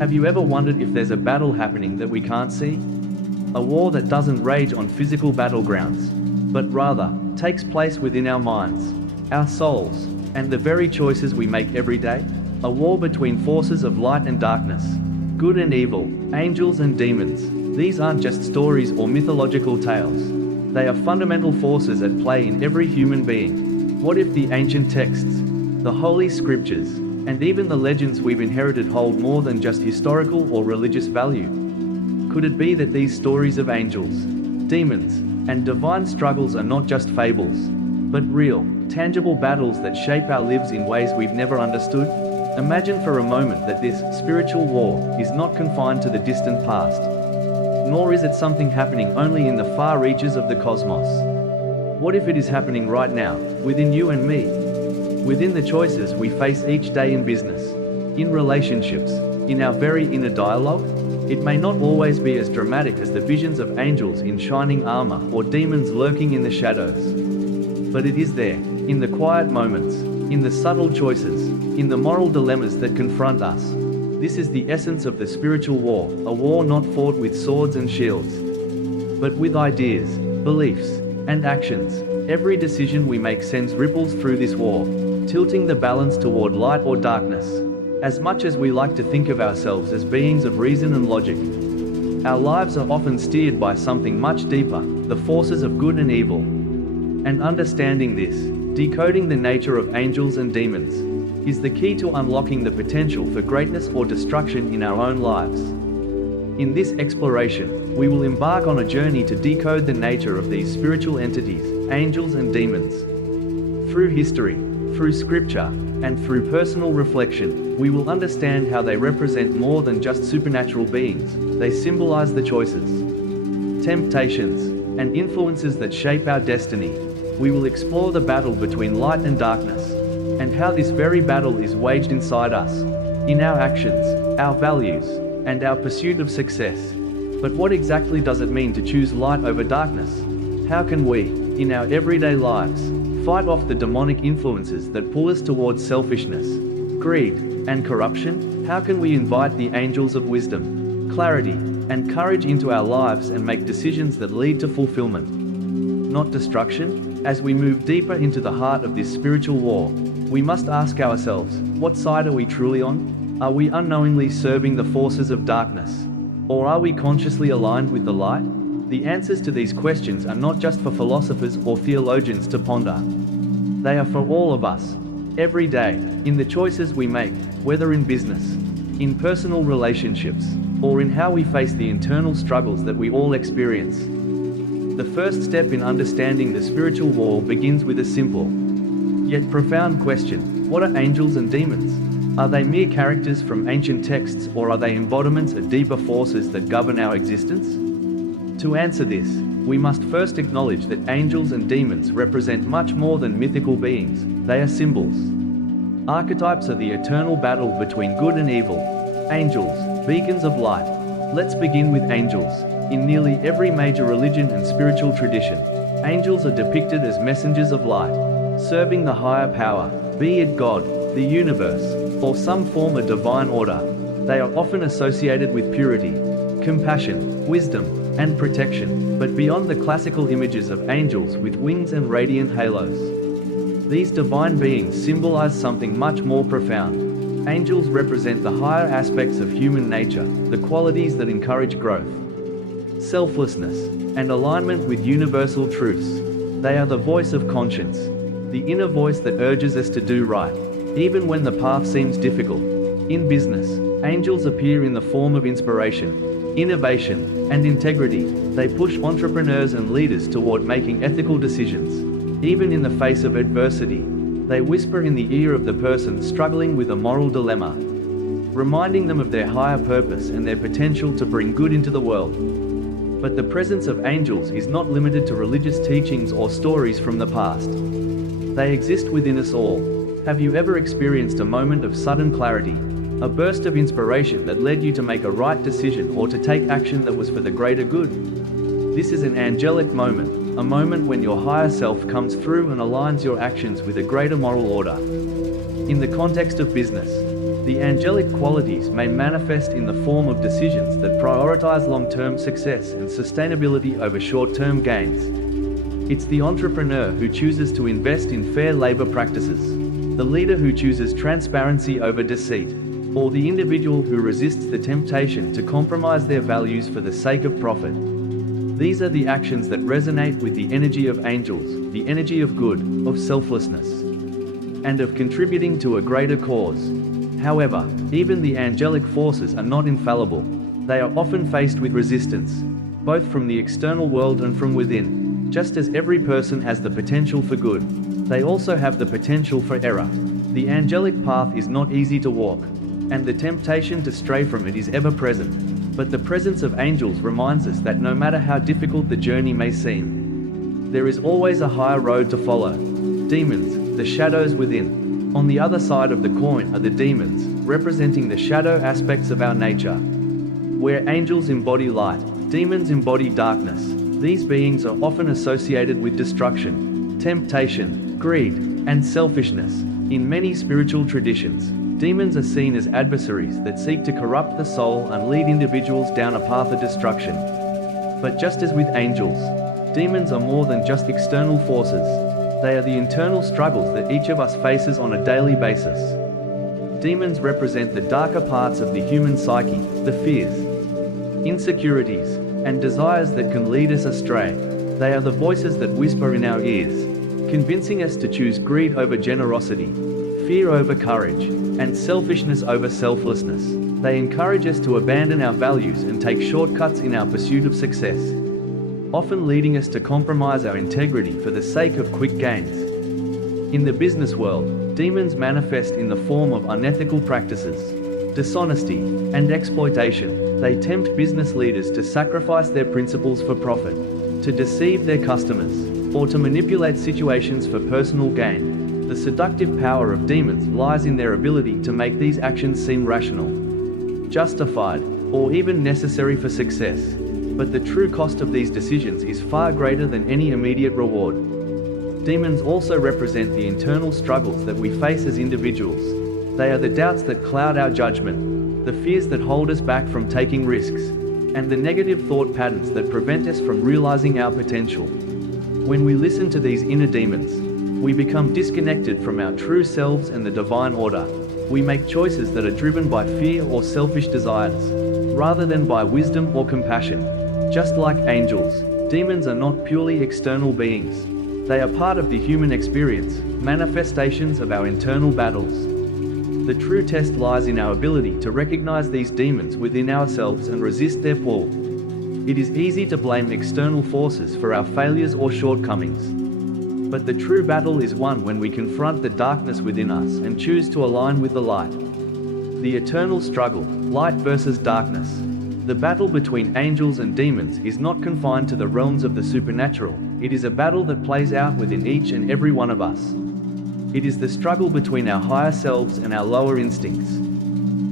Have you ever wondered if there's a battle happening that we can't see? A war that doesn't rage on physical battlegrounds, but rather takes place within our minds, our souls, and the very choices we make every day? A war between forces of light and darkness, good and evil, angels and demons. These aren't just stories or mythological tales. They are fundamental forces at play in every human being. What if the ancient texts, the holy scriptures, and even the legends we've inherited hold more than just historical or religious value? Could it be that these stories of angels, demons, and divine struggles are not just fables, but real, tangible battles that shape our lives in ways we've never understood? Imagine for a moment that this spiritual war is not confined to the distant past, nor is it something happening only in the far reaches of the cosmos. What if it is happening right now, within you and me? Within the choices we face each day in business, in relationships, in our very inner dialogue? It may not always be as dramatic as the visions of angels in shining armor or demons lurking in the shadows. But it is there, in the quiet moments, in the subtle choices, in the moral dilemmas that confront us. This is the essence of the spiritual war, a war not fought with swords and shields, but with ideas, beliefs, and actions. Every decision we make sends ripples through this war, tilting the balance toward light or darkness. As much as we like to think of ourselves as beings of reason and logic, our lives are often steered by something much deeper, the forces of good and evil. And understanding this, decoding the nature of angels and demons, is the key to unlocking the potential for greatness or destruction in our own lives. In this exploration, we will embark on a journey to decode the nature of these spiritual entities, angels and demons. Through history, through scripture, and through personal reflection, we will understand how they represent more than just supernatural beings. They symbolize the choices, temptations, and influences that shape our destiny. We will explore the battle between light and darkness, and how this very battle is waged inside us, in our actions, our values, and our pursuit of success. But what exactly does it mean to choose light over darkness? How can we, in our everyday lives, fight off the demonic influences that pull us towards selfishness, greed, and corruption? How can we invite the angels of wisdom, clarity, and courage into our lives and make decisions that lead to fulfillment, not destruction? As we move deeper into the heart of this spiritual war, we must ask ourselves, what side are we truly on? Are we unknowingly serving the forces of darkness? Or are we consciously aligned with the light? The answers to these questions are not just for philosophers or theologians to ponder. They are for all of us, every day, in the choices we make, whether in business, in personal relationships, or in how we face the internal struggles that we all experience. The first step in understanding the spiritual war begins with a simple, yet profound question. What are angels and demons? Are they mere characters from ancient texts, or are they embodiments of deeper forces that govern our existence? To answer this, we must first acknowledge that angels and demons represent much more than mythical beings. They are symbols. Archetypes are the eternal battle between good and evil. Angels, beacons of light. Let's begin with angels. In nearly every major religion and spiritual tradition, angels are depicted as messengers of light, serving the higher power, be it God, the universe, or some form of divine order. They are often associated with purity, compassion, wisdom, and protection, but beyond the classical images of angels with wings and radiant halos, these divine beings symbolize something much more profound. Angels represent the higher aspects of human nature, the qualities that encourage growth, selflessness, and alignment with universal truths. They are the voice of conscience, the inner voice that urges us to do right, even when the path seems difficult. In business, angels appear in the form of inspiration, innovation, and integrity. They push entrepreneurs and leaders toward making ethical decisions. Even in the face of adversity, they whisper in the ear of the person struggling with a moral dilemma, reminding them of their higher purpose and their potential to bring good into the world. But the presence of angels is not limited to religious teachings or stories from the past. They exist within us all. Have you ever experienced a moment of sudden clarity, a burst of inspiration that led you to make a right decision or to take action that was for the greater good? This is an angelic moment, a moment when your higher self comes through and aligns your actions with a greater moral order. In the context of business, The angelic qualities may manifest in the form of decisions that prioritize long-term success and sustainability over short-term gains. It's the entrepreneur who chooses to invest in fair labor practices, the leader who chooses transparency over deceit, or the individual who resists the temptation to compromise their values for the sake of profit. These are the actions that resonate with the energy of angels, the energy of good, of selflessness, and of contributing to a greater cause. However, even the angelic forces are not infallible. They are often faced with resistance, both from the external world and from within. Just as every person has the potential for good, they also have the potential for error. The angelic path is not easy to walk, and the temptation to stray from it is ever present. But the presence of angels reminds us that no matter how difficult the journey may seem, there is always a higher road to follow. Demons, the shadows within. On the other side of the coin are the demons, representing the shadow aspects of our nature. Where angels embody light, demons embody darkness. These beings are often associated with destruction, temptation, greed, and selfishness. In many spiritual traditions, demons are seen as adversaries that seek to corrupt the soul and lead individuals down a path of destruction. But just as with angels, demons are more than just external forces. They are the internal struggles that each of us faces on a daily basis. Demons represent the darker parts of the human psyche, the fears, insecurities, and desires that can lead us astray. They are the voices that whisper in our ears, convincing us to choose greed over generosity, fear over courage, and selfishness over selflessness. They encourage us to abandon our values and take shortcuts in our pursuit of success, often leading us to compromise our integrity for the sake of quick gains. In the business world, demons manifest in the form of unethical practices, dishonesty, and exploitation. They tempt business leaders to sacrifice their principles for profit, to deceive their customers, or to manipulate situations for personal gain. The seductive power of demons lies in their ability to make these actions seem rational, justified, or even necessary for success. But the true cost of these decisions is far greater than any immediate reward. Demons also represent the internal struggles that we face as individuals. They are the doubts that cloud our judgment, the fears that hold us back from taking risks, and the negative thought patterns that prevent us from realizing our potential. When we listen to these inner demons, we become disconnected from our true selves and the divine order. We make choices that are driven by fear or selfish desires, rather than by wisdom or compassion. Just like angels, demons are not purely external beings. They are part of the human experience, manifestations of our internal battles. The true test lies in our ability to recognize these demons within ourselves and resist their pull. It is easy to blame external forces for our failures or shortcomings. But the true battle is won when we confront the darkness within us and choose to align with the light. The eternal struggle, light versus darkness. The battle between angels and demons is not confined to the realms of the supernatural. It is a battle that plays out within each and every one of us. It is the struggle between our higher selves and our lower instincts,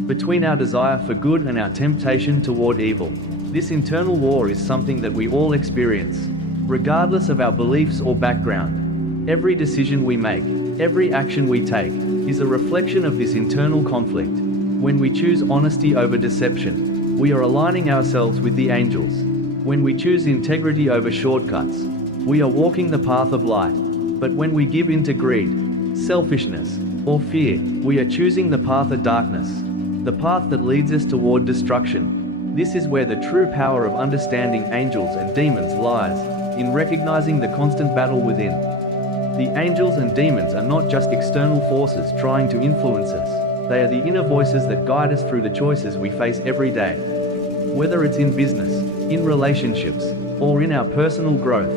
between our desire for good and our temptation toward evil. This internal war is something that we all experience, regardless of our beliefs or background. Every decision we make, every action we take, is a reflection of this internal conflict. When we choose honesty over deception, we are aligning ourselves with the angels. When we choose integrity over shortcuts, we are walking the path of light. But when we give in to greed, selfishness, or fear, we are choosing the path of darkness, the path that leads us toward destruction. This is where the true power of understanding angels and demons lies, in recognizing the constant battle within. The angels and demons are not just external forces trying to influence us. They are the inner voices that guide us through the choices we face every day. Whether it's in business, in relationships, or in our personal growth,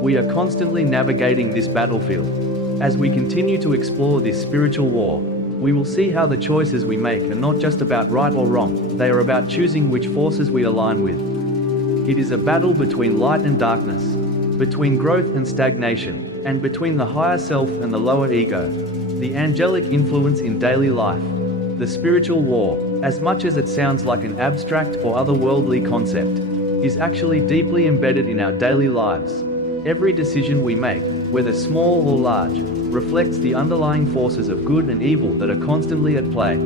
we are constantly navigating this battlefield. As we continue to explore this spiritual war, we will see how the choices we make are not just about right or wrong, they are about choosing which forces we align with. It is a battle between light and darkness, between growth and stagnation, and between the higher self and the lower ego. The angelic influence in daily life. The spiritual war, as much as it sounds like an abstract or otherworldly concept, is actually deeply embedded in our daily lives. Every decision we make, whether small or large, reflects the underlying forces of good and evil that are constantly at play.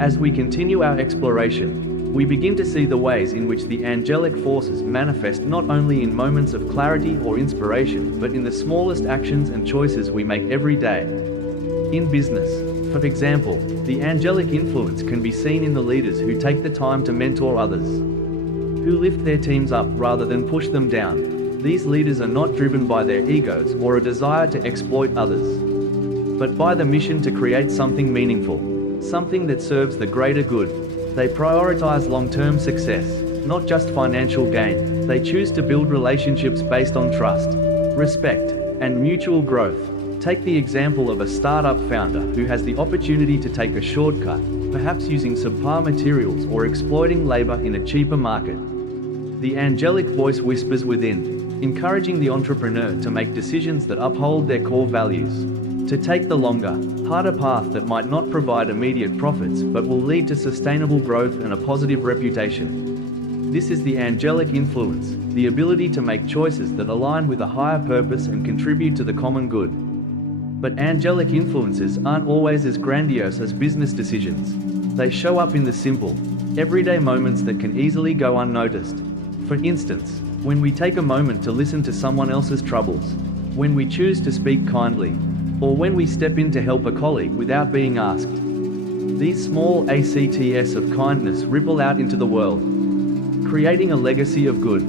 As we continue our exploration, we begin to see the ways in which the angelic forces manifest not only in moments of clarity or inspiration, but in the smallest actions and choices we make every day. In business, for example, the angelic influence can be seen in the leaders who take the time to mentor others, who lift their teams up rather than push them down. These leaders are not driven by their egos or a desire to exploit others, but by the mission to create something meaningful, something that serves the greater good. They prioritize long-term success, not just financial gain. They choose to build relationships based on trust, respect, and mutual growth. Take the example of a startup founder who has the opportunity to take a shortcut, perhaps using subpar materials or exploiting labor in a cheaper market. The angelic voice whispers within, encouraging the entrepreneur to make decisions that uphold their core values, to take the longer, harder path that might not provide immediate profits but will lead to sustainable growth and a positive reputation. This is the angelic influence, the ability to make choices that align with a higher purpose and contribute to the common good. But angelic influences aren't always as grandiose as business decisions. They show up in the simple, everyday moments that can easily go unnoticed. For instance, when we take a moment to listen to someone else's troubles, when we choose to speak kindly, or when we step in to help a colleague without being asked. These small acts of kindness ripple out into the world, creating a legacy of good.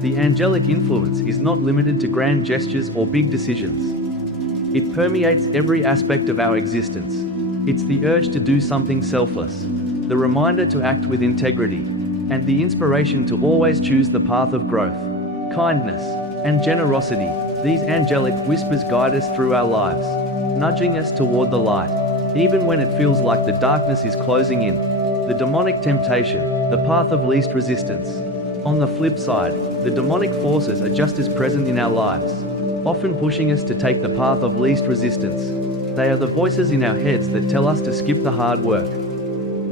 The angelic influence is not limited to grand gestures or big decisions. It permeates every aspect of our existence. It's the urge to do something selfless, the reminder to act with integrity, and the inspiration to always choose the path of growth, kindness, and generosity. These angelic whispers guide us through our lives, nudging us toward the light, even when it feels like the darkness is closing in. The demonic temptation, the path of least resistance. On the flip side, the demonic forces are just as present in our lives, often pushing us to take the path of least resistance. They are the voices in our heads that tell us to skip the hard work,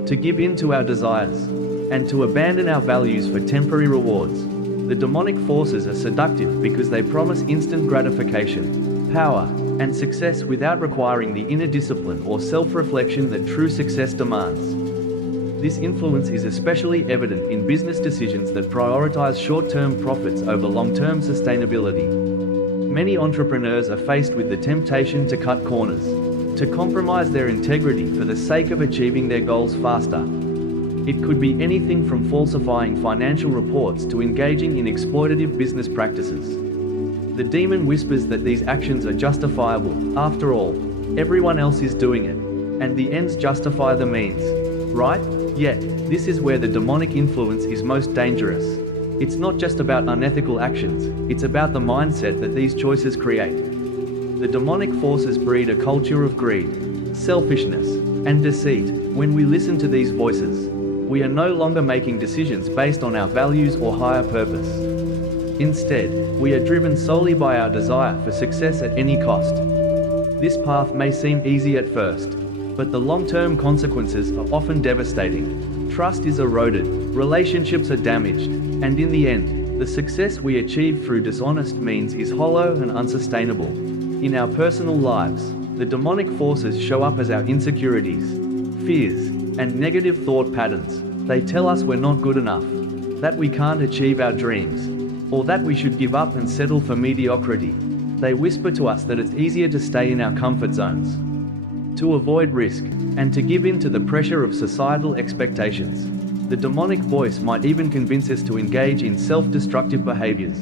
to give in to our desires, and to abandon our values for temporary rewards. The demonic forces are seductive because they promise instant gratification, power, and success without requiring the inner discipline or self-reflection that true success demands. This influence is especially evident in business decisions that prioritize short-term profits over long-term sustainability. Many entrepreneurs are faced with the temptation to cut corners, to compromise their integrity for the sake of achieving their goals faster. It could be anything from falsifying financial reports to engaging in exploitative business practices. The demon whispers that these actions are justifiable. After all, everyone else is doing it, and the ends justify the means, right? Yet, this is where the demonic influence is most dangerous. It's not just about unethical actions, it's about the mindset that these choices create. The demonic forces breed a culture of greed, selfishness, and deceit. When we listen to these voices, we are no longer making decisions based on our values or higher purpose. Instead, we are driven solely by our desire for success at any cost. This path may seem easy at first, but the long-term consequences are often devastating. Trust is eroded, relationships are damaged, and in the end, the success we achieve through dishonest means is hollow and unsustainable. In our personal lives, the demonic forces show up as our insecurities, fears, and negative thought patterns. They tell us we're not good enough, that we can't achieve our dreams, or that we should give up and settle for mediocrity. They whisper to us that it's easier to stay in our comfort zones, to avoid risk, and to give in to the pressure of societal expectations. The demonic voice might even convince us to engage in self-destructive behaviors,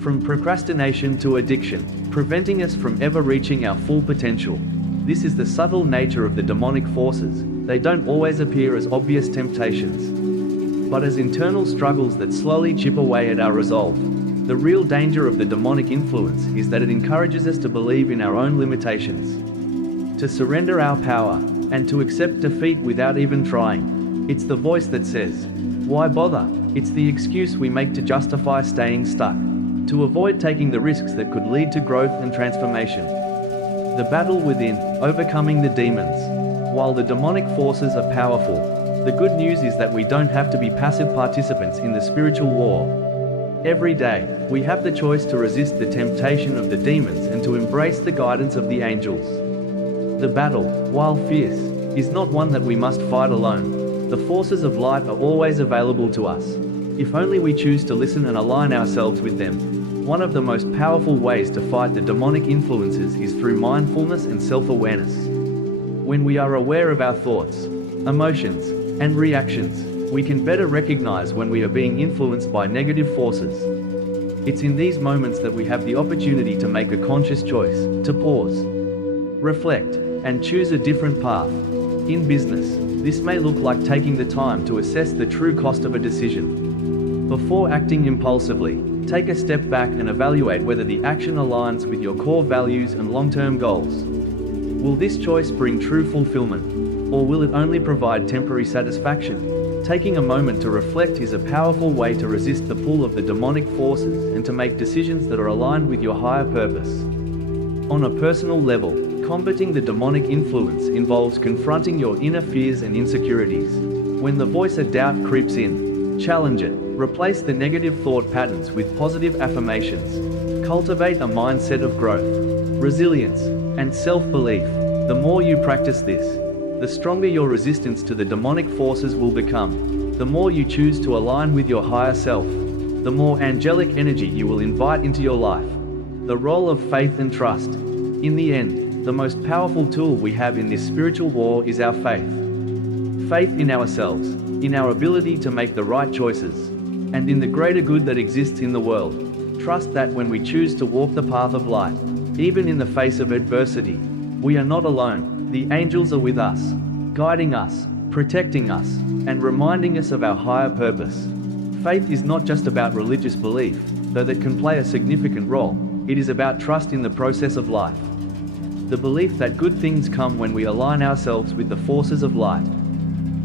from procrastination to addiction, preventing us from ever reaching our full potential. This is the subtle nature of the demonic forces. They don't always appear as obvious temptations, but as internal struggles that slowly chip away at our resolve. The real danger of the demonic influence is that it encourages us to believe in our own limitations, to surrender our power, and to accept defeat without even trying. It's the voice that says, "Why bother?" It's the excuse we make to justify staying stuck, to avoid taking the risks that could lead to growth and transformation. The battle within, overcoming the demons. While the demonic forces are powerful, the good news is that we don't have to be passive participants in the spiritual war. Every day, we have the choice to resist the temptation of the demons and to embrace the guidance of the angels. The battle, while fierce, is not one that we must fight alone. The forces of light are always available to us, if only we choose to listen and align ourselves with them. One of the most powerful ways to fight the demonic influences is through mindfulness and self-awareness. When we are aware of our thoughts, emotions, and reactions, we can better recognize when we are being influenced by negative forces. It's in these moments that we have the opportunity to make a conscious choice, to pause, reflect, and choose a different path. In business, this may look like taking the time to assess the true cost of a decision. Before acting impulsively, take a step back and evaluate whether the action aligns with your core values and long-term goals. Will this choice bring true fulfillment, or will it only provide temporary satisfaction? Taking a moment to reflect is a powerful way to resist the pull of the demonic forces and to make decisions that are aligned with your higher purpose. On a personal level, combating the demonic influence involves confronting your inner fears and insecurities. When the voice of doubt creeps in, challenge it. Replace the negative thought patterns with positive affirmations. Cultivate a mindset of growth, resilience, and self-belief. The more you practice this, the stronger your resistance to the demonic forces will become. The more you choose to align with your higher self, the more angelic energy you will invite into your life. The role of faith and trust. In the end, the most powerful tool we have in this spiritual war is our faith. Faith in ourselves, in our ability to make the right choices, and in the greater good that exists in the world. Trust that when we choose to walk the path of light, even in the face of adversity, we are not alone. The angels are with us, guiding us, protecting us, and reminding us of our higher purpose. Faith is not just about religious belief, though that can play a significant role. It is about trust in the process of life. The belief that good things come when we align ourselves with the forces of light.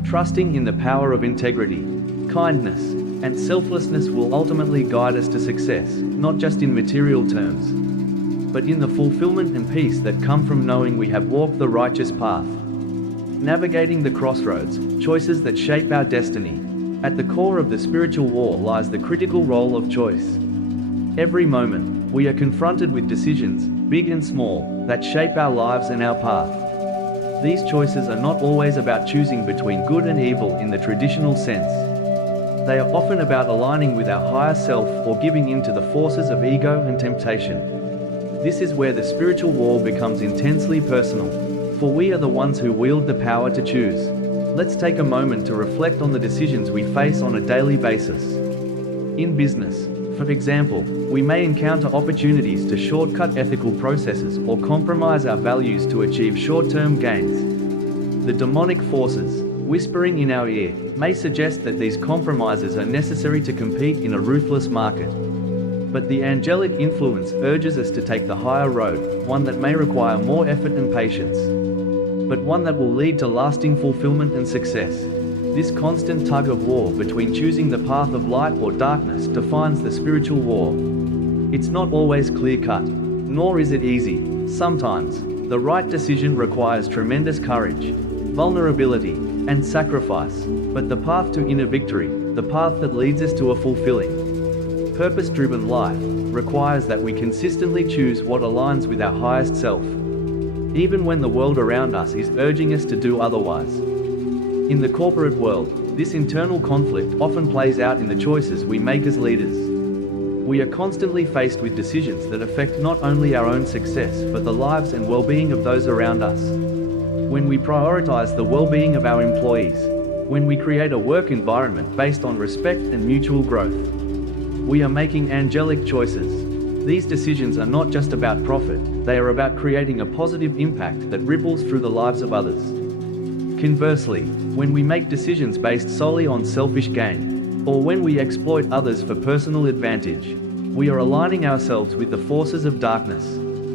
Trusting in the power of integrity, kindness, and selflessness will ultimately guide us to success, not just in material terms, but in the fulfillment and peace that come from knowing we have walked the righteous path. Navigating the crossroads, choices that shape our destiny. At the core of the spiritual war lies the critical role of choice. Every moment, we are confronted with decisions, big and small, that shape our lives and our path. These choices are not always about choosing between good and evil in the traditional sense. They are often about aligning with our higher self or giving in to the forces of ego and temptation. This is where the spiritual war becomes intensely personal, for we are the ones who wield the power to choose. Let's take a moment to reflect on the decisions we face on a daily basis. In business, for example, we may encounter opportunities to shortcut ethical processes or compromise our values to achieve short-term gains. The demonic forces, whispering in our ear, may suggest that these compromises are necessary to compete in a ruthless market. But the angelic influence urges us to take the higher road, one that may require more effort and patience, but one that will lead to lasting fulfillment and success. This constant tug of war between choosing the path of light or darkness defines the spiritual war. It's not always clear-cut, nor is it easy. Sometimes, the right decision requires tremendous courage, vulnerability, and sacrifice, but the path to inner victory, the path that leads us to a fulfilling, purpose-driven life, requires that we consistently choose what aligns with our highest self, even when the world around us is urging us to do otherwise. In the corporate world, this internal conflict often plays out in the choices we make as leaders. We are constantly faced with decisions that affect not only our own success but the lives and well-being of those around us. When we prioritize the well-being of our employees, when we create a work environment based on respect and mutual growth, we are making angelic choices. These decisions are not just about profit, they are about creating a positive impact that ripples through the lives of others. Conversely, when we make decisions based solely on selfish gain, or when we exploit others for personal advantage, we are aligning ourselves with the forces of darkness.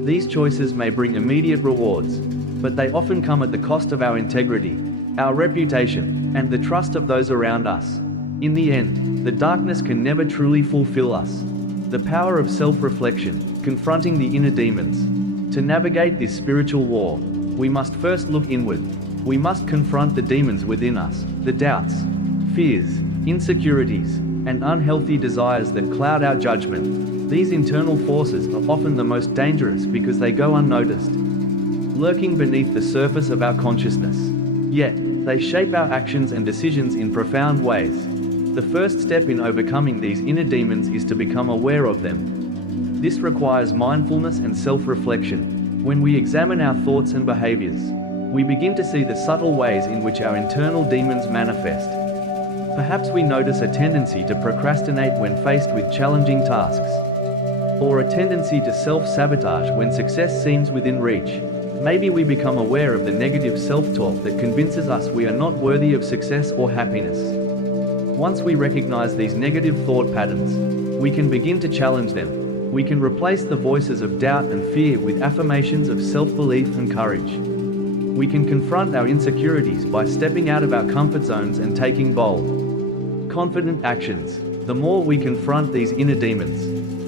These choices may bring immediate rewards, but they often come at the cost of our integrity, our reputation, and the trust of those around us. In the end, the darkness can never truly fulfill us. The power of self-reflection, confronting the inner demons. To navigate this spiritual war, we must first look inward. We must confront the demons within us, the doubts, fears, insecurities, and unhealthy desires that cloud our judgment. These internal forces are often the most dangerous because they go unnoticed, lurking beneath the surface of our consciousness. Yet, they shape our actions and decisions in profound ways. The first step in overcoming these inner demons is to become aware of them. This requires mindfulness and self-reflection. When we examine our thoughts and behaviors, we begin to see the subtle ways in which our internal demons manifest. Perhaps we notice a tendency to procrastinate when faced with challenging tasks, or a tendency to self-sabotage when success seems within reach. Maybe we become aware of the negative self-talk that convinces us we are not worthy of success or happiness. Once we recognize these negative thought patterns, we can begin to challenge them. We can replace the voices of doubt and fear with affirmations of self-belief and courage. We can confront our insecurities by stepping out of our comfort zones and taking bold, confident actions. The more we confront these inner demons,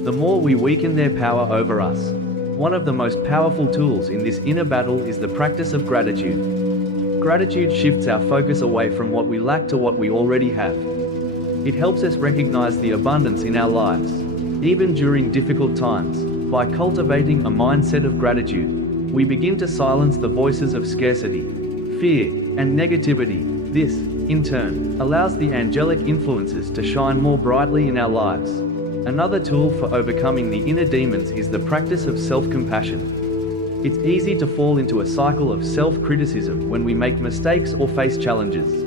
the more we weaken their power over us. One of the most powerful tools in this inner battle is the practice of gratitude. Gratitude shifts our focus away from what we lack to what we already have. It helps us recognize the abundance in our lives, even during difficult times. By cultivating a mindset of gratitude, we begin to silence the voices of scarcity, fear, and negativity. This, in turn, allows the angelic influences to shine more brightly in our lives. Another tool for overcoming the inner demons is the practice of self-compassion. It's easy to fall into a cycle of self-criticism when we make mistakes or face challenges.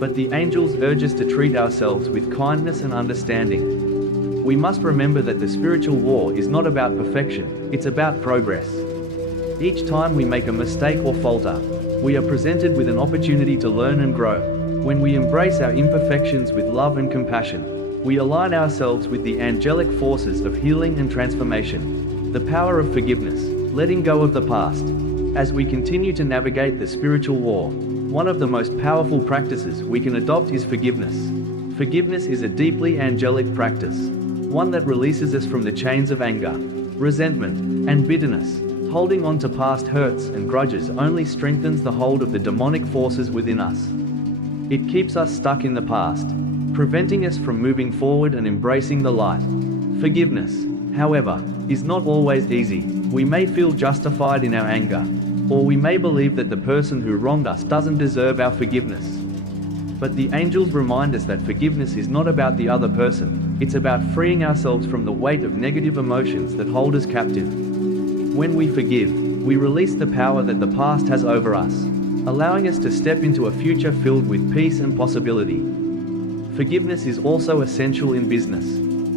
But the angels urge us to treat ourselves with kindness and understanding. We must remember that the spiritual war is not about perfection, it's about progress. Each time we make a mistake or falter, we are presented with an opportunity to learn and grow. When we embrace our imperfections with love and compassion, we align ourselves with the angelic forces of healing and transformation. The power of forgiveness, letting go of the past. As we continue to navigate the spiritual war, one of the most powerful practices we can adopt is forgiveness. Forgiveness is a deeply angelic practice, one that releases us from the chains of anger, resentment, and bitterness. Holding on to past hurts and grudges only strengthens the hold of the demonic forces within us. It keeps us stuck in the past, preventing us from moving forward and embracing the light. Forgiveness, however, is not always easy. We may feel justified in our anger, or we may believe that the person who wronged us doesn't deserve our forgiveness. But the angels remind us that forgiveness is not about the other person, it's about freeing ourselves from the weight of negative emotions that hold us captive. When we forgive, we release the power that the past has over us, allowing us to step into a future filled with peace and possibility. Forgiveness is also essential in business.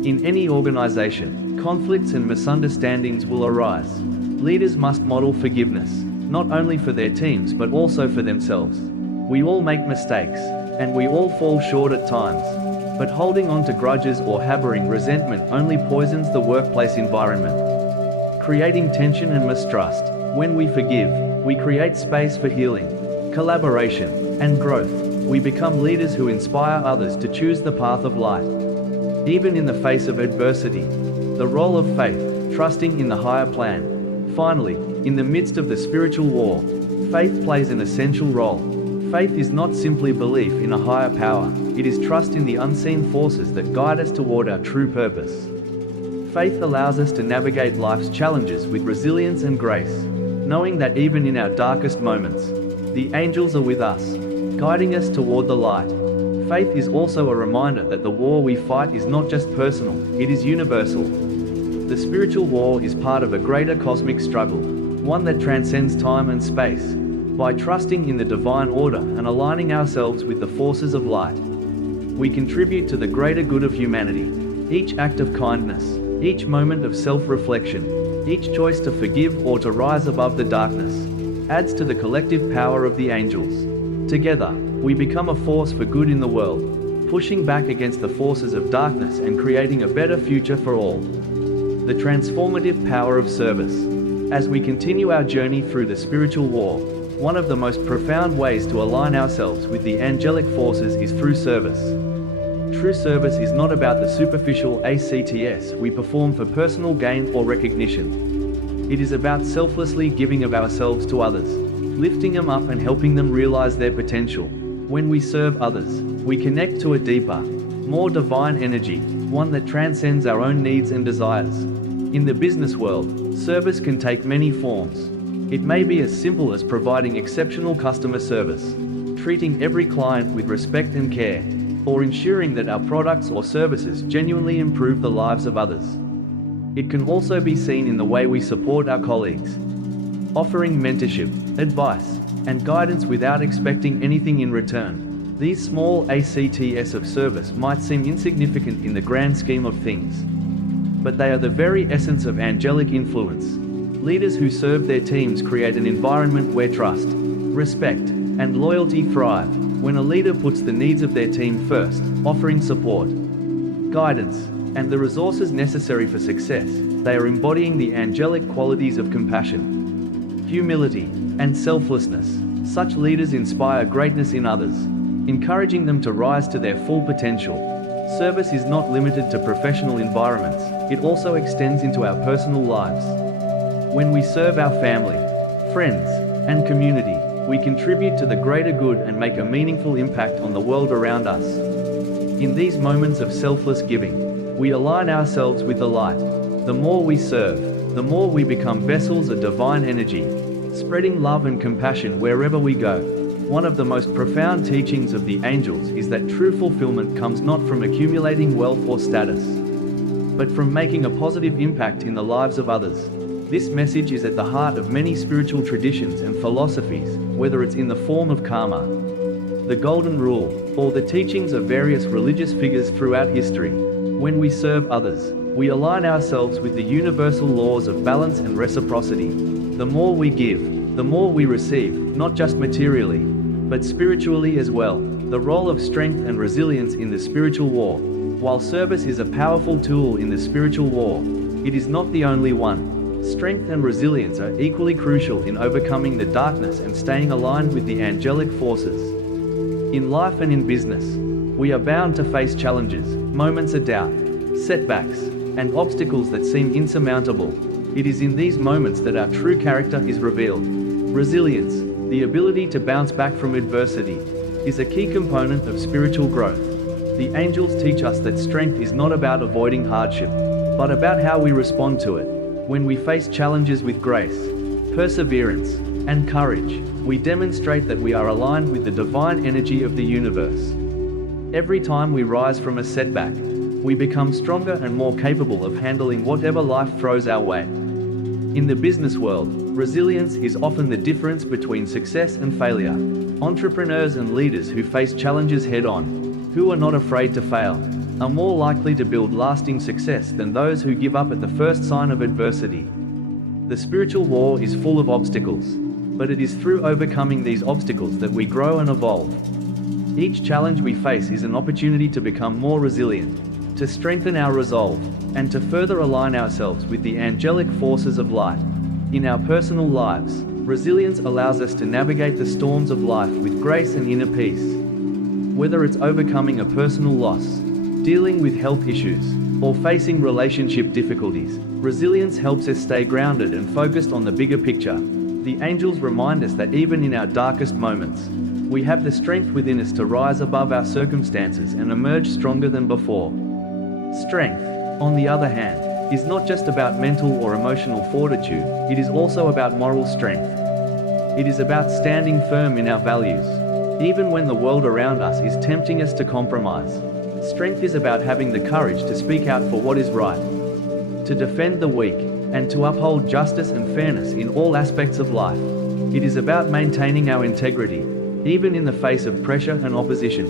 In any organization, conflicts and misunderstandings will arise. Leaders must model forgiveness, not only for their teams but also for themselves. We all make mistakes, and we all fall short at times. But holding on to grudges or harboring resentment only poisons the workplace environment, creating tension and mistrust. When we forgive, we create space for healing, collaboration, and growth. We become leaders who inspire others to choose the path of light. Even in the face of adversity, the role of faith, trusting in the higher plan. Finally, in the midst of the spiritual war, faith plays an essential role. Faith is not simply belief in a higher power, it is trust in the unseen forces that guide us toward our true purpose. Faith allows us to navigate life's challenges with resilience and grace, knowing that even in our darkest moments, the angels are with us, guiding us toward the light. Faith is also a reminder that the war we fight is not just personal, it is universal. The spiritual war is part of a greater cosmic struggle, one that transcends time and space. By trusting in the divine order and aligning ourselves with the forces of light, we contribute to the greater good of humanity. Each act of kindness, each moment of self-reflection, each choice to forgive or to rise above the darkness, adds to the collective power of the angels. Together, we become a force for good in the world, pushing back against the forces of darkness and creating a better future for all. The transformative power of service. As we continue our journey through the spiritual war, one of the most profound ways to align ourselves with the angelic forces is through service. True service is not about the superficial acts we perform for personal gain or recognition. It is about selflessly giving of ourselves to others, lifting them up and helping them realize their potential. When we serve others, we connect to a deeper, more divine energy, one that transcends our own needs and desires. In the business world, service can take many forms. It may be as simple as providing exceptional customer service, treating every client with respect and care, or ensuring that our products or services genuinely improve the lives of others. It can also be seen in the way we support our colleagues, offering mentorship, advice, and guidance without expecting anything in return. These small acts of service might seem insignificant in the grand scheme of things, but they are the very essence of angelic influence. Leaders who serve their teams create an environment where trust, respect, and loyalty thrive. When a leader puts the needs of their team first, offering support, guidance, and the resources necessary for success, they are embodying the angelic qualities of compassion, humility, and selflessness. Such leaders inspire greatness in others, encouraging them to rise to their full potential. Service is not limited to professional environments, it also extends into our personal lives. When we serve our family, friends, and community, we contribute to the greater good and make a meaningful impact on the world around us. In these moments of selfless giving, we align ourselves with the light. The more we serve, the more we become vessels of divine energy, spreading love and compassion wherever we go. One of the most profound teachings of the angels is that true fulfillment comes not from accumulating wealth or status, but from making a positive impact in the lives of others. This message is at the heart of many spiritual traditions and philosophies, whether it's in the form of karma, the golden rule, or the teachings of various religious figures throughout history. When we serve others, we align ourselves with the universal laws of balance and reciprocity. The more we give, the more we receive, not just materially, but spiritually as well. The role of strength and resilience in the spiritual war. While service is a powerful tool in the spiritual war, it is not the only one. Strength and resilience are equally crucial in overcoming the darkness and staying aligned with the angelic forces. In life and in business, we are bound to face challenges, moments of doubt, setbacks, and obstacles that seem insurmountable. It is in these moments that our true character is revealed. Resilience, the ability to bounce back from adversity, is a key component of spiritual growth. The angels teach us that strength is not about avoiding hardship, but about how we respond to it. When we face challenges with grace, perseverance, and courage, we demonstrate that we are aligned with the divine energy of the universe. Every time we rise from a setback, we become stronger and more capable of handling whatever life throws our way. In the business world, resilience is often the difference between success and failure. Entrepreneurs and leaders who face challenges head-on, who are not afraid to fail, are more likely to build lasting success than those who give up at the first sign of adversity. The spiritual war is full of obstacles, but it is through overcoming these obstacles that we grow and evolve. Each challenge we face is an opportunity to become more resilient, to strengthen our resolve, and to further align ourselves with the angelic forces of light. In our personal lives, resilience allows us to navigate the storms of life with grace and inner peace. Whether it's overcoming a personal loss, dealing with health issues, or facing relationship difficulties, resilience helps us stay grounded and focused on the bigger picture. The angels remind us that even in our darkest moments, we have the strength within us to rise above our circumstances and emerge stronger than before. Strength, on the other hand, is not just about mental or emotional fortitude, it is also about moral strength. It is about standing firm in our values, even when the world around us is tempting us to compromise. Strength is about having the courage to speak out for what is right, to defend the weak, and to uphold justice and fairness in all aspects of life. It is about maintaining our integrity, even in the face of pressure and opposition.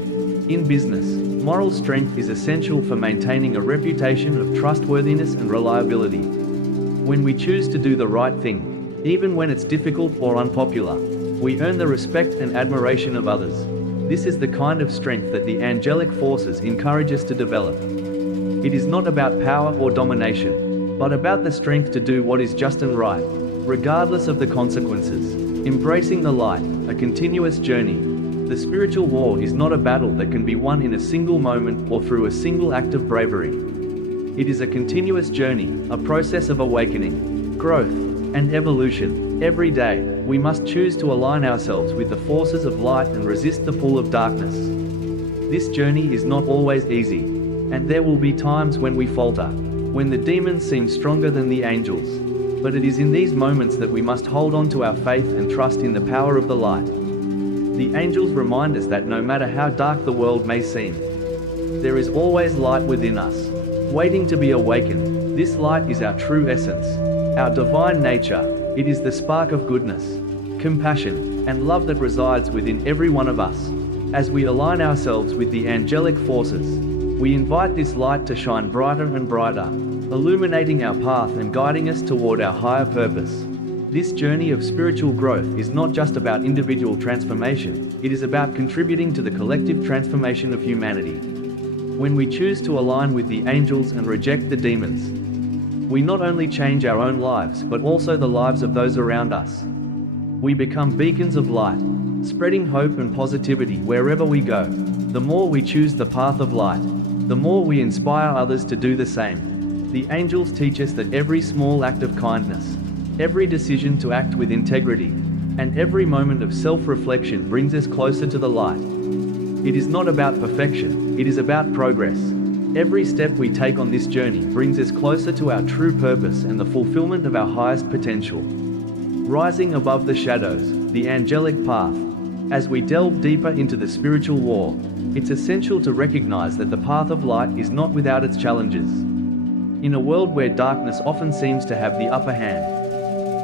In business, moral strength is essential for maintaining a reputation of trustworthiness and reliability. When we choose to do the right thing, even when it's difficult or unpopular, we earn the respect and admiration of others. This is the kind of strength that the angelic forces encourage us to develop. It is not about power or domination, but about the strength to do what is just and right, regardless of the consequences. Embracing the light, a continuous journey. The spiritual war is not a battle that can be won in a single moment or through a single act of bravery. It is a continuous journey, a process of awakening, growth, and evolution. Every day, we must choose to align ourselves with the forces of light and resist the pull of darkness. This journey is not always easy, and there will be times when we falter, when the demons seem stronger than the angels. But it is in these moments that we must hold on to our faith and trust in the power of the light. The angels remind us that no matter how dark the world may seem, there is always light within us, waiting to be awakened. This light is our true essence, our divine nature. It is the spark of goodness, compassion, and love that resides within every one of us. As we align ourselves with the angelic forces, we invite this light to shine brighter and brighter, illuminating our path and guiding us toward our higher purpose. This journey of spiritual growth is not just about individual transformation, it is about contributing to the collective transformation of humanity. When we choose to align with the angels and reject the demons, we not only change our own lives but also the lives of those around us. We become beacons of light, spreading hope and positivity wherever we go. The more we choose the path of light, the more we inspire others to do the same. The angels teach us that every small act of kindness, every decision to act with integrity, and every moment of self-reflection brings us closer to the light. It is not about perfection, it is about progress. Every step we take on this journey brings us closer to our true purpose and the fulfillment of our highest potential. Rising above the shadows, the angelic path. As we delve deeper into the spiritual war, it's essential to recognize that the path of light is not without its challenges. In a world where darkness often seems to have the upper hand,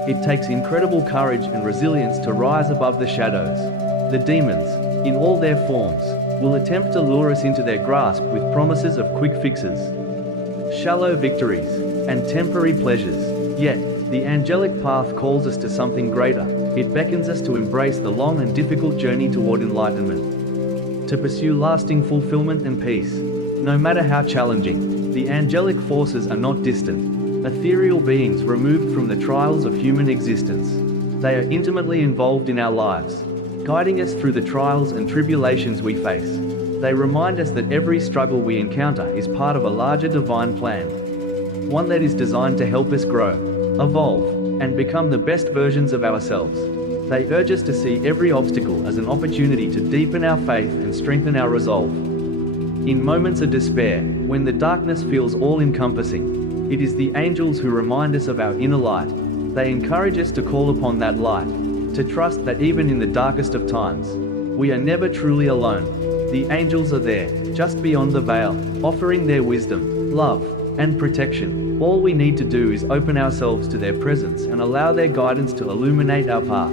it takes incredible courage and resilience to rise above the shadows. The demons, in all their forms, will attempt to lure us into their grasp with promises of quick fixes, shallow victories, and temporary pleasures. Yet, the angelic path calls us to something greater. It beckons us to embrace the long and difficult journey toward enlightenment, to pursue lasting fulfillment and peace. No matter how challenging, the angelic forces are not distant, ethereal beings removed from the trials of human existence. They are intimately involved in our lives, guiding us through the trials and tribulations we face. They remind us that every struggle we encounter is part of a larger divine plan, one that is designed to help us grow, evolve, and become the best versions of ourselves. They urge us to see every obstacle as an opportunity to deepen our faith and strengthen our resolve. In moments of despair, when the darkness feels all-encompassing, it is the angels who remind us of our inner light. They encourage us to call upon that light, to trust that even in the darkest of times, we are never truly alone. The angels are there, just beyond the veil, offering their wisdom, love, and protection. All we need to do is open ourselves to their presence and allow their guidance to illuminate our path.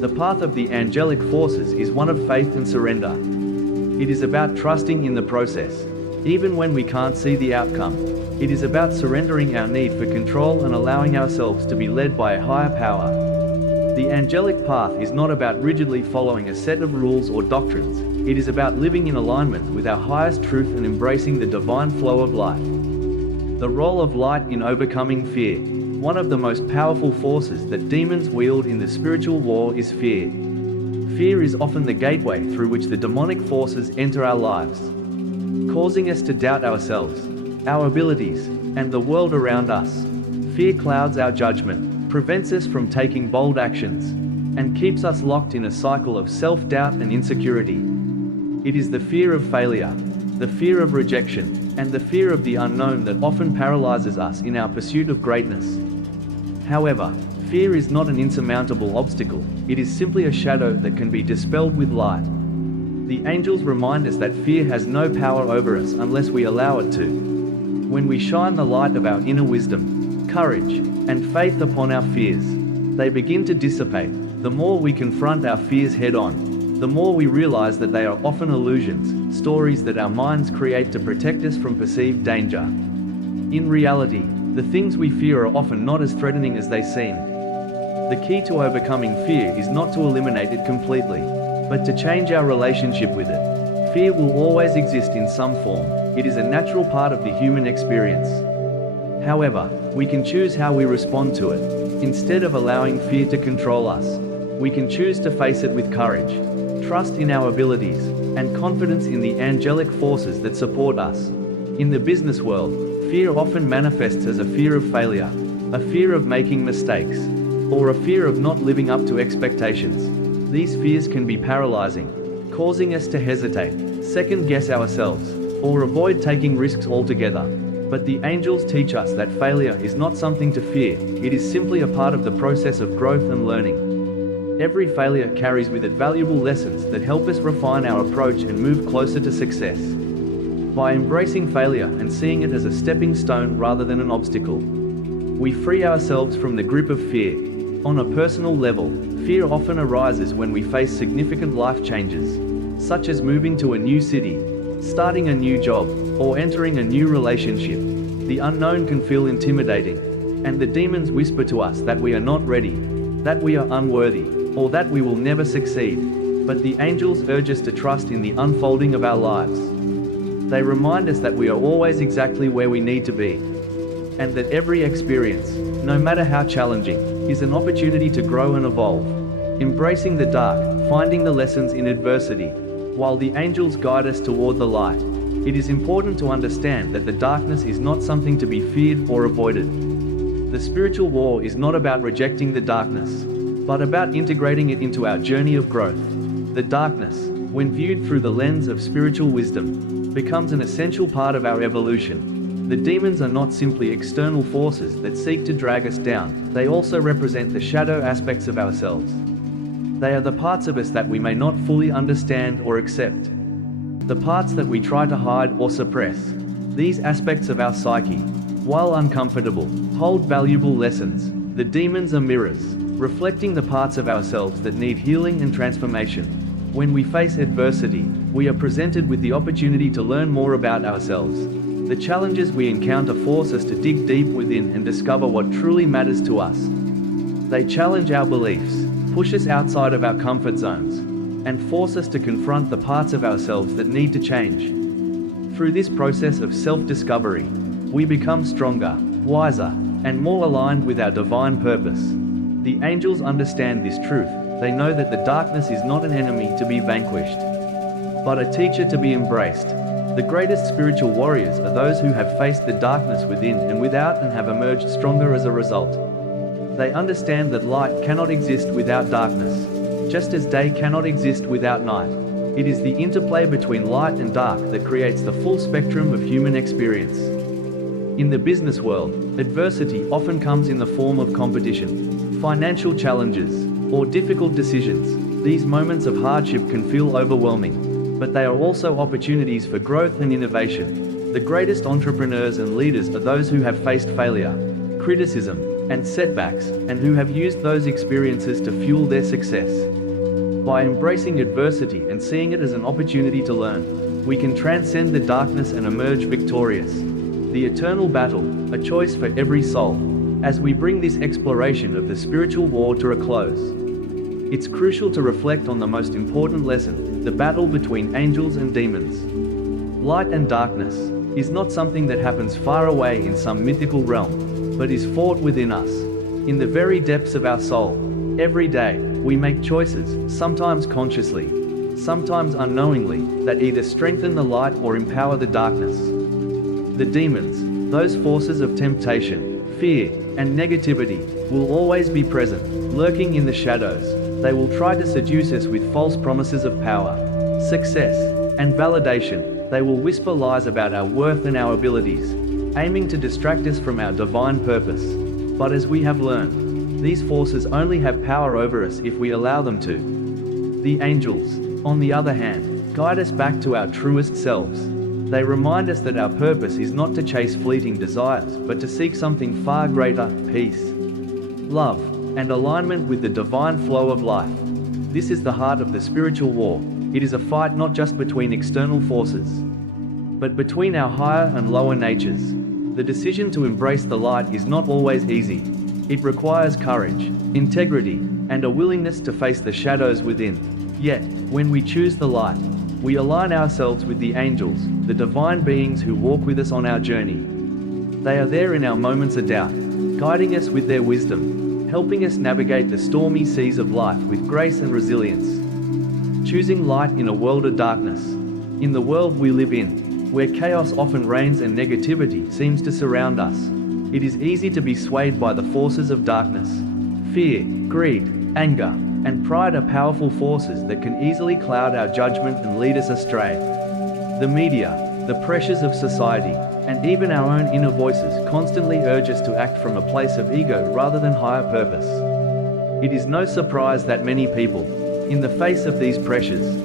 The path of the angelic forces is one of faith and surrender. It is about trusting in the process, even when we can't see the outcome. It is about surrendering our need for control and allowing ourselves to be led by a higher power. The angelic path is not about rigidly following a set of rules or doctrines. It is about living in alignment with our highest truth and embracing the divine flow of life. The role of light in overcoming fear. One of the most powerful forces that demons wield in the spiritual war is fear. Fear is often the gateway through which the demonic forces enter our lives, causing us to doubt ourselves, our abilities, and the world around us. Fear clouds our judgment, prevents us from taking bold actions, and keeps us locked in a cycle of self-doubt and insecurity. It is the fear of failure, the fear of rejection, and the fear of the unknown that often paralyzes us in our pursuit of greatness. However, fear is not an insurmountable obstacle, it is simply a shadow that can be dispelled with light. The angels remind us that fear has no power over us unless we allow it to. When we shine the light of our inner wisdom, courage, and faith upon our fears, they begin to dissipate. The more we confront our fears head-on, the more we realize that they are often illusions, stories that our minds create to protect us from perceived danger. In reality, the things we fear are often not as threatening as they seem. The key to overcoming fear is not to eliminate it completely, but to change our relationship with it. Fear will always exist in some form. It is a natural part of the human experience. However, we can choose how we respond to it. Instead of allowing fear to control us, we can choose to face it with courage, trust in our abilities, and confidence in the angelic forces that support us. In the business world, fear often manifests as a fear of failure, a fear of making mistakes, or a fear of not living up to expectations. These fears can be paralyzing, causing us to hesitate, second-guess ourselves, or avoid taking risks altogether. But the angels teach us that failure is not something to fear, it is simply a part of the process of growth and learning. Every failure carries with it valuable lessons that help us refine our approach and move closer to success. By embracing failure and seeing it as a stepping stone rather than an obstacle, we free ourselves from the grip of fear. On a personal level, fear often arises when we face significant life changes, such as moving to a new city, starting a new job, or entering a new relationship. The unknown can feel intimidating, and the demons whisper to us that we are not ready, that we are unworthy, or that we will never succeed. But the angels urge us to trust in the unfolding of our lives. They remind us that we are always exactly where we need to be, and that every experience, no matter how challenging, is an opportunity to grow and evolve. Embracing the dark, finding the lessons in adversity, while the angels guide us toward the light. It is important to understand that the darkness is not something to be feared or avoided. The spiritual war is not about rejecting the darkness, but about integrating it into our journey of growth. The darkness, when viewed through the lens of spiritual wisdom, becomes an essential part of our evolution. The demons are not simply external forces that seek to drag us down, they also represent the shadow aspects of ourselves. They are the parts of us that we may not fully understand or accept. The parts that we try to hide or suppress. These aspects of our psyche, while uncomfortable, hold valuable lessons. The demons are mirrors, reflecting the parts of ourselves that need healing and transformation. When we face adversity, we are presented with the opportunity to learn more about ourselves. The challenges we encounter force us to dig deep within and discover what truly matters to us. They challenge our beliefs, push us outside of our comfort zones, and force us to confront the parts of ourselves that need to change. Through this process of self-discovery, we become stronger, wiser, and more aligned with our divine purpose. The angels understand this truth. They know that the darkness is not an enemy to be vanquished, but a teacher to be embraced. The greatest spiritual warriors are those who have faced the darkness within and without and have emerged stronger as a result. They understand that light cannot exist without darkness, just as day cannot exist without night. It is the interplay between light and dark that creates the full spectrum of human experience. In the business world, adversity often comes in the form of competition, financial challenges, or difficult decisions. These moments of hardship can feel overwhelming, but they are also opportunities for growth and innovation. The greatest entrepreneurs and leaders are those who have faced failure, criticism, and setbacks, and who have used those experiences to fuel their success. By embracing adversity and seeing it as an opportunity to learn, we can transcend the darkness and emerge victorious. The eternal battle, a choice for every soul. As we bring this exploration of the spiritual war to a close, it's crucial to reflect on the most important lesson: the battle between angels and demons. Light and darkness is not something that happens far away in some mythical realm, but is fought within us, in the very depths of our soul. Every day, we make choices, sometimes consciously, sometimes unknowingly, that either strengthen the light or empower the darkness. The demons, those forces of temptation, fear, and negativity, will always be present, lurking in the shadows. They will try to seduce us with false promises of power, success, and validation. They will whisper lies about our worth and our abilities, aiming to distract us from our divine purpose. But as we have learned, these forces only have power over us if we allow them to. The angels, on the other hand, guide us back to our truest selves. They remind us that our purpose is not to chase fleeting desires, but to seek something far greater: peace, love, and alignment with the divine flow of life. This is the heart of the spiritual war. It is a fight not just between external forces, but between our higher and lower natures. The decision to embrace the light is not always easy. It requires courage, integrity, and a willingness to face the shadows within. Yet, when we choose the light, we align ourselves with the angels, the divine beings who walk with us on our journey. They are there in our moments of doubt, guiding us with their wisdom, helping us navigate the stormy seas of life with grace and resilience. Choosing light in a world of darkness. In the world we live in, where chaos often reigns and negativity seems to surround us, it is easy to be swayed by the forces of darkness. Fear, greed, anger, and pride are powerful forces that can easily cloud our judgment and lead us astray. The media, The pressures of society, and even our own inner voices constantly urge us to act from a place of ego rather than higher purpose. It is no surprise that many people, in the face of these pressures,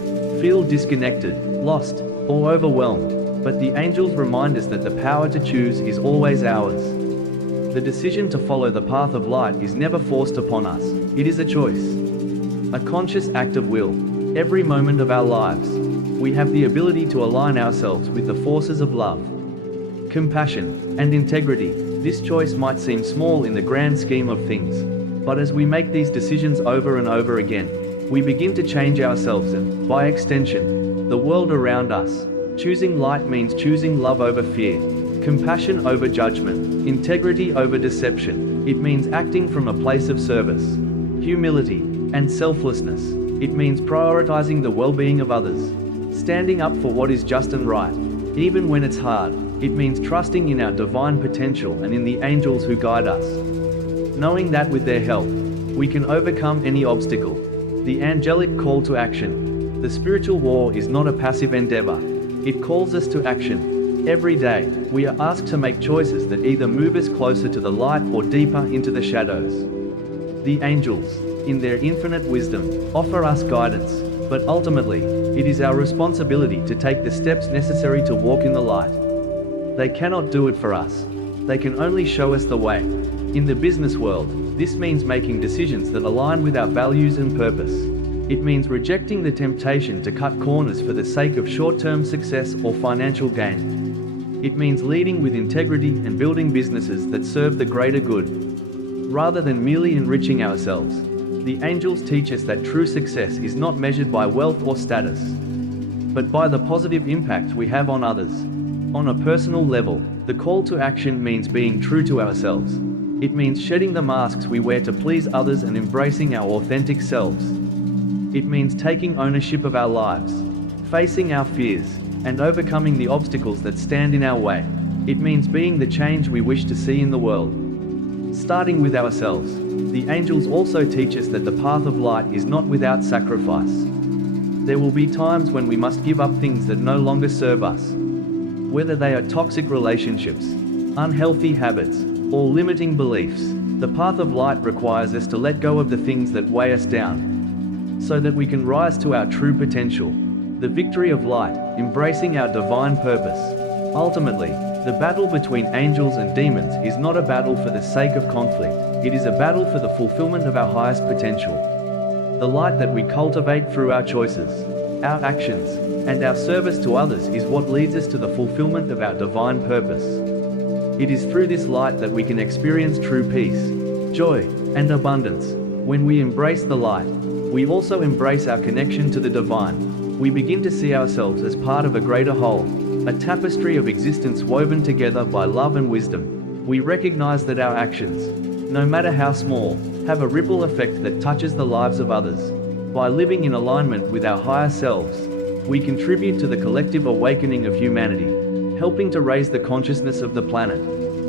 feel disconnected, lost, or overwhelmed, but the angels remind us that the power to choose is always ours. The decision to follow the path of light is never forced upon us, it is a choice. A conscious act of will. Every moment of our lives, we have the ability to align ourselves with the forces of love, compassion, and integrity. This choice might seem small in the grand scheme of things, but as we make these decisions over and over again, we begin to change ourselves and, by extension, the world around us. Choosing light means choosing love over fear, compassion over judgment, integrity over deception. It means acting from a place of service, humility, and selflessness. It means prioritizing the well-being of others, standing up for what is just and right, even when it's hard. It means trusting in our divine potential and in the angels who guide us, knowing that with their help, we can overcome any obstacle. The angelic call to action. The spiritual war is not a passive endeavor. It calls us to action. Every day, we are asked to make choices that either move us closer to the light or deeper into the shadows. The angels, in their infinite wisdom, offer us guidance, but ultimately, it is our responsibility to take the steps necessary to walk in the light. They cannot do it for us. They can only show us the way. In the business world, this means making decisions that align with our values and purpose. It means rejecting the temptation to cut corners for the sake of short-term success or financial gain. It means leading with integrity and building businesses that serve the greater good, rather than merely enriching ourselves. The angels teach us that true success is not measured by wealth or status, but by the positive impact we have on others. On a personal level, the call to action means being true to ourselves. It means shedding the masks we wear to please others and embracing our authentic selves. It means taking ownership of our lives, facing our fears, and overcoming the obstacles that stand in our way. It means being the change we wish to see in the world, starting with ourselves. The angels also teach us that the path of light is not without sacrifice. There will be times when we must give up things that no longer serve us, whether they are toxic relationships, unhealthy habits, or limiting beliefs. The path of light requires us to let go of the things that weigh us down, so that we can rise to our true potential. The victory of light, embracing our divine purpose. Ultimately, the battle between angels and demons is not a battle for the sake of conflict. It is a battle for the fulfillment of our highest potential. The light that we cultivate through our choices, our actions, and our service to others is what leads us to the fulfillment of our divine purpose. It is through this light that we can experience true peace, joy, and abundance. When we embrace the light, we also embrace our connection to the divine. We begin to see ourselves as part of a greater whole, a tapestry of existence woven together by love and wisdom. We recognize that our actions, no matter how small, have a ripple effect that touches the lives of others. By living in alignment with our higher selves, we contribute to the collective awakening of humanity, helping to raise the consciousness of the planet.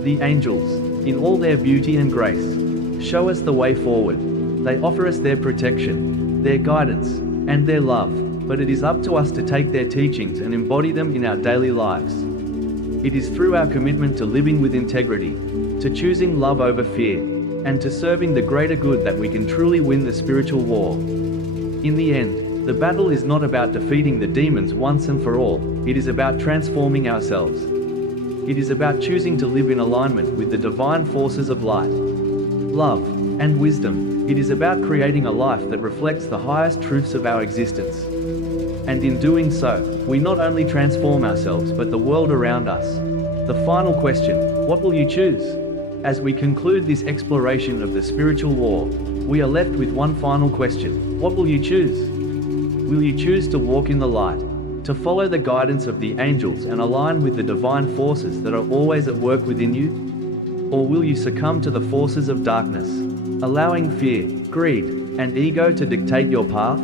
The angels, in all their beauty and grace, show us the way forward. They offer us their protection, their guidance, and their love, but it is up to us to take their teachings and embody them in our daily lives. It is through our commitment to living with integrity, to choosing love over fear, and to serving the greater good that we can truly win the spiritual war. In the end, the battle is not about defeating the demons once and for all, it is about transforming ourselves. It is about choosing to live in alignment with the divine forces of light, love, and wisdom. It is about creating a life that reflects the highest truths of our existence. And in doing so, we not only transform ourselves but the world around us. The final question, what will you choose? As we conclude this exploration of the spiritual war, we are left with one final question. What will you choose? Will you choose to walk in the light, to follow the guidance of the angels and align with the divine forces that are always at work within you? Or will you succumb to the forces of darkness, allowing fear, greed, and ego to dictate your path?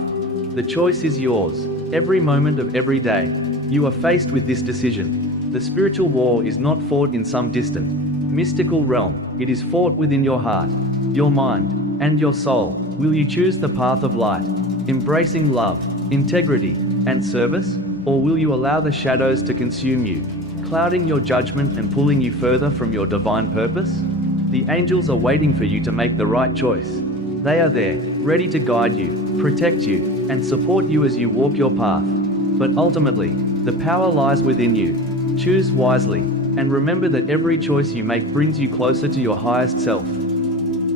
The choice is yours. Every moment of every day, you are faced with this decision. The spiritual war is not fought in some distant, mystical realm. It is fought within your heart, your mind, and your soul. Will you choose the path of light, embracing love, integrity, and service? Or will you allow the shadows to consume you, clouding your judgment and pulling you further from your divine purpose? The angels are waiting for you to make the right choice. They are there, ready to guide you, protect you, and support you as you walk your path. But ultimately, the power lies within you. Choose wisely, and remember that every choice you make brings you closer to your highest self,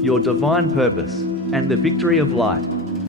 your divine purpose, and the victory of light.